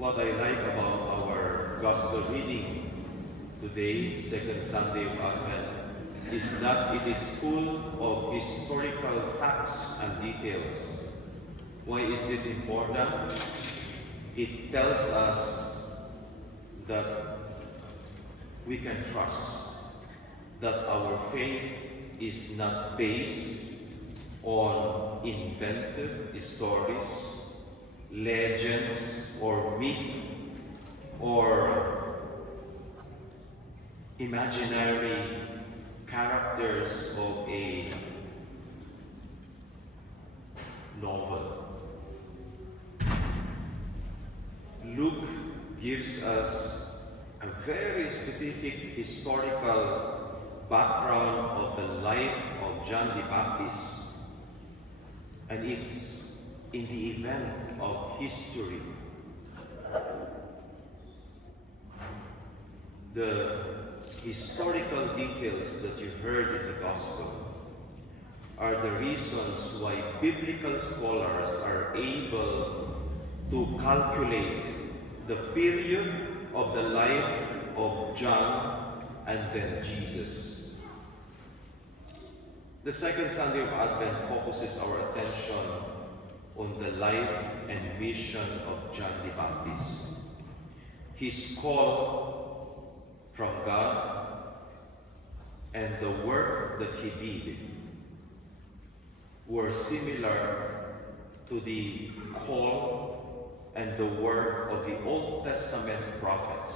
What I like about our Gospel reading today, second Sunday of Advent, is that it is full of historical facts and details. Why is this important? It tells us that we can trust that our faith is not based on invented stories, legends, or myth, or imaginary characters of a novel. Luke gives us a very specific historical background of the life of John the Baptist, and it's in the event of history. The historical details that you heard in the Gospel are the reasons why biblical scholars are able to calculate the period of the life of John and then Jesus. The second Sunday of Advent focuses our attention on the life and mission of John the Baptist. His call from God and the work that he did were similar to the call and the work of the Old Testament prophets.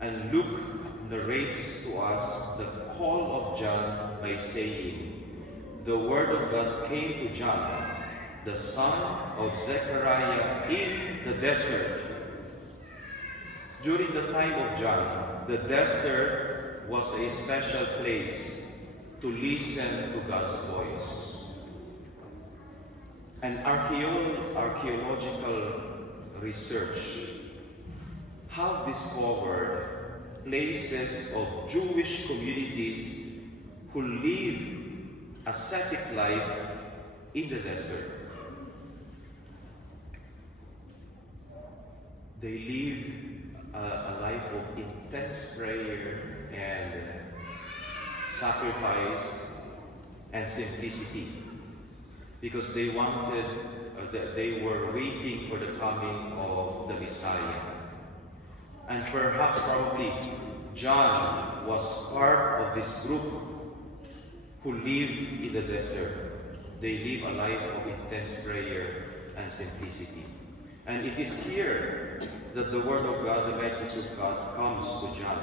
And Luke narrates to us the call of John by saying, "The word of God came to John, the son of Zechariah, in the desert." During the time of John, the desert was a special place to listen to God's voice. And archaeological research have discovered places of Jewish communities who live ascetic life in the desert. They lived a life of intense prayer and sacrifice and simplicity, because they wanted, they were waiting for the coming of the Messiah. And perhaps, probably, John was part of this group who lived in the desert. They live a life of intense prayer and simplicity. And it is here that the Word of God, the message of God, comes to John.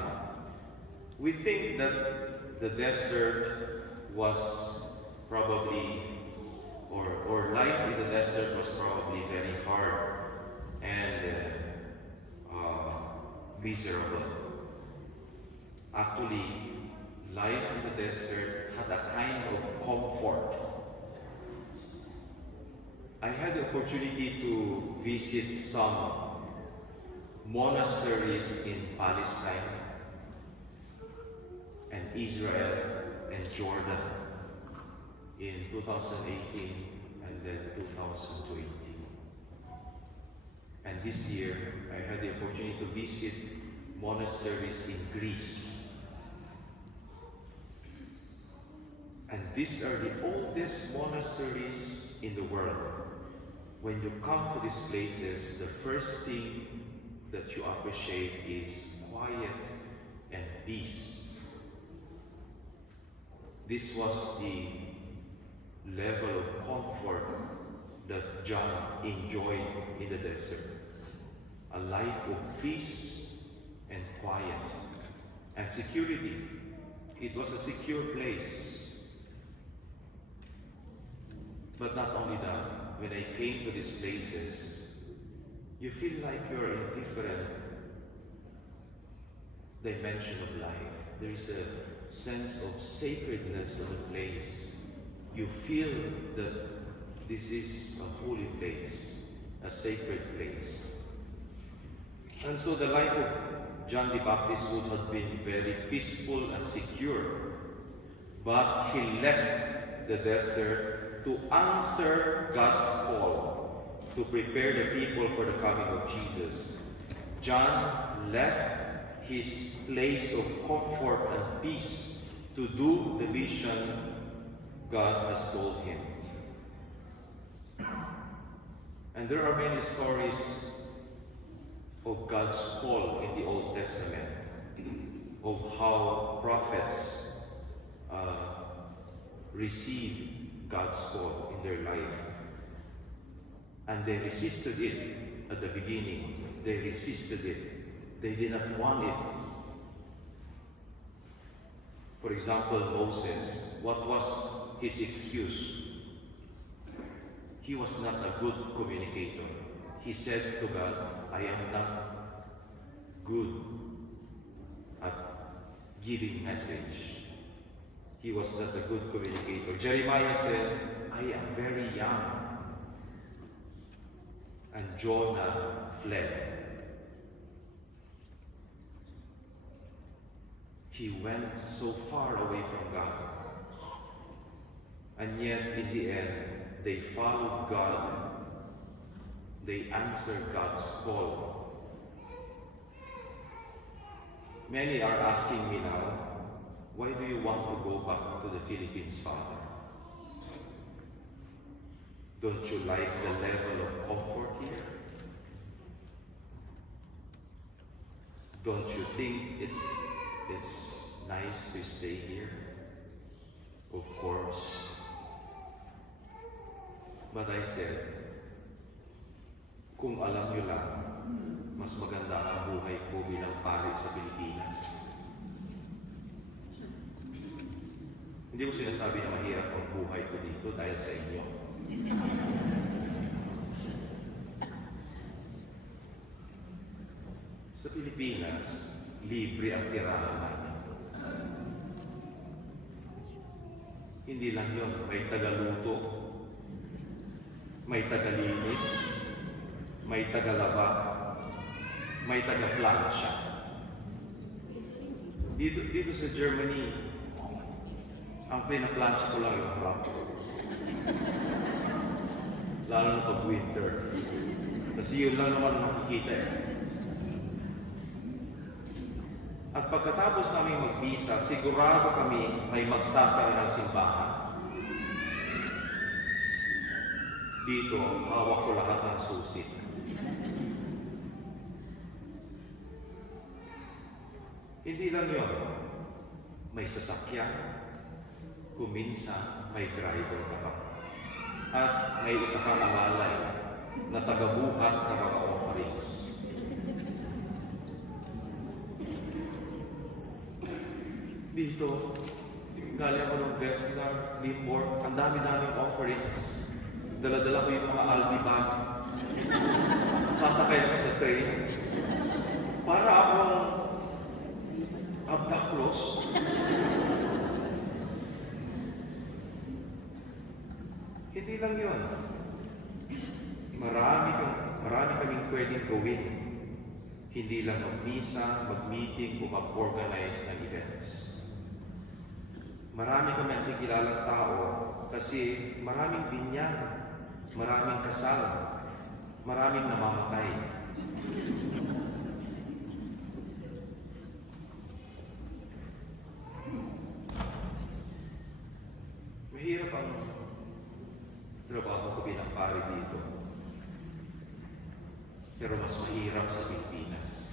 We think that the desert was probably, or life in the desert was probably very hard and miserable. Actually, life in the desert had a kind of comfort. I had the opportunity to visit some monasteries in Palestine and Israel and Jordan in 2018 and then 2020. And this year, I had the opportunity to visit monasteries in Greece. And these are the oldest monasteries in the world. When you come to these places, the first thing that you appreciate is quiet and peace. This was the level of comfort that John enjoyed in the desert. A life of peace and quiet and security. It was a secure place. But not only that, when I came to these places, you feel like you're in a different dimension of life. There is a sense of sacredness of the place. You feel that this is a holy place, a sacred place. And so the life of John the Baptist would have been very peaceful and secure. But he left the desert to answer God's call to prepare the people for the coming of Jesus, John left his place of comfort and peace to do the mission God has told him. And there are many stories of God's call in the Old Testament, of how prophets received God's call in their life. And they resisted it at the beginning. They resisted it. They did not want it. For example, Moses, what was his excuse? He was not a good communicator. He said to God, I am not good at giving message. He was not a good communicator. Jeremiah said, I am very young. And Jonah fled. He went so far away from God. And yet, in the end, they followed God. They answered God's call. Many are asking me now, why do you want to go back to the Philippines, Father? Don't you like the level of comfort here? Don't you think it's nice to stay here? Of course. But I said, kung alam nyo lang, mas maganda ang buhay ko bilang pari sa Pilipinas. Hindi ko sinasabi na mahirap ang buhay ko dito dahil sa inyo. Sa Pilipinas, libre ang tirahan namin. Hindi lang yun, may tagaluto, may tagalinis, may tagalaba, may tagaplansya. Dito sa Germany, ang pinaplansya ko lang yung harap. Lalo na pag winter. Kasi yun lang naman nakikita eh. At pagkatapos namin mag-visa, sigurado kami may magsasara ng simbahan. Dito, hawak ko lahat ng susi. Hindi lang yun. May sasakyan. Kuminsan, may driver ka pa. At may isa kang alalay na tagabuhat na mga offerings. Dito, galing ako ng Vesna, Limport, ang dami-daming offerings. Dala-dala ko yung mga Aldi bag. Sasakay ako sa train. Para akong abdaklos. Hindi lang yun. Marami kaming pwedeng gawin. Hindi lang mag-misa, mag-meeting, o mag-organize ng events. Marami kami nakikilalang tao kasi maraming binyag, maraming kasal, maraming namamatay. Mahirap ang trabaho ko bilang pari dito. Pero mas mahirap sa Pilipinas.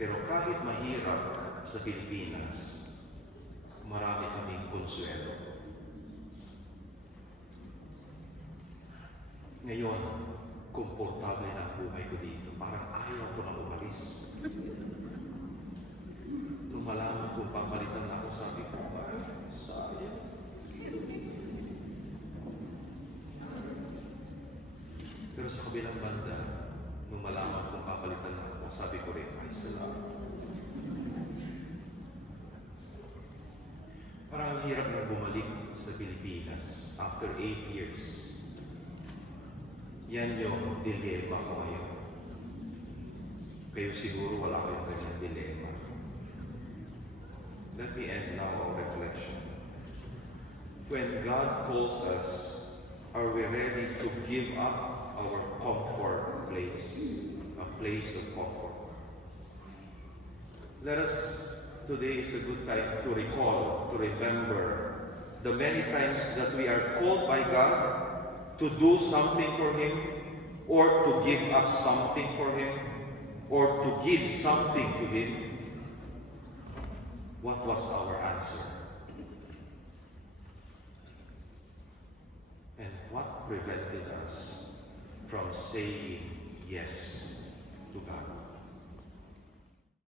Pero kahit mahirap sa Pilipinas, marami kaming konsuelo. Ngayon, komportable na ang buhay ko dito. Parang ayaw ko na umalis. Nung malaman kong papalitan na ako, sabi ko, sayang. Pero sa kabilang banda, nung malaman kong papalitan na ako, sabi ko rin, ay salamat. Parang ang hirap na bumalik sa Pilipinas after 8 years. Yan yung dilema ko ngayon. Kayo siguro wala kayong kanyang dilema. Let me end now our reflection. When God calls us are we ready to give up our comfort place, a place of comfort? Let us, today is a good time to recall, to remember the many times that we are called by God to do something for Him, or to give up something for Him, or to give something to Him. What was our answer? And what prevented us from saying yes to God?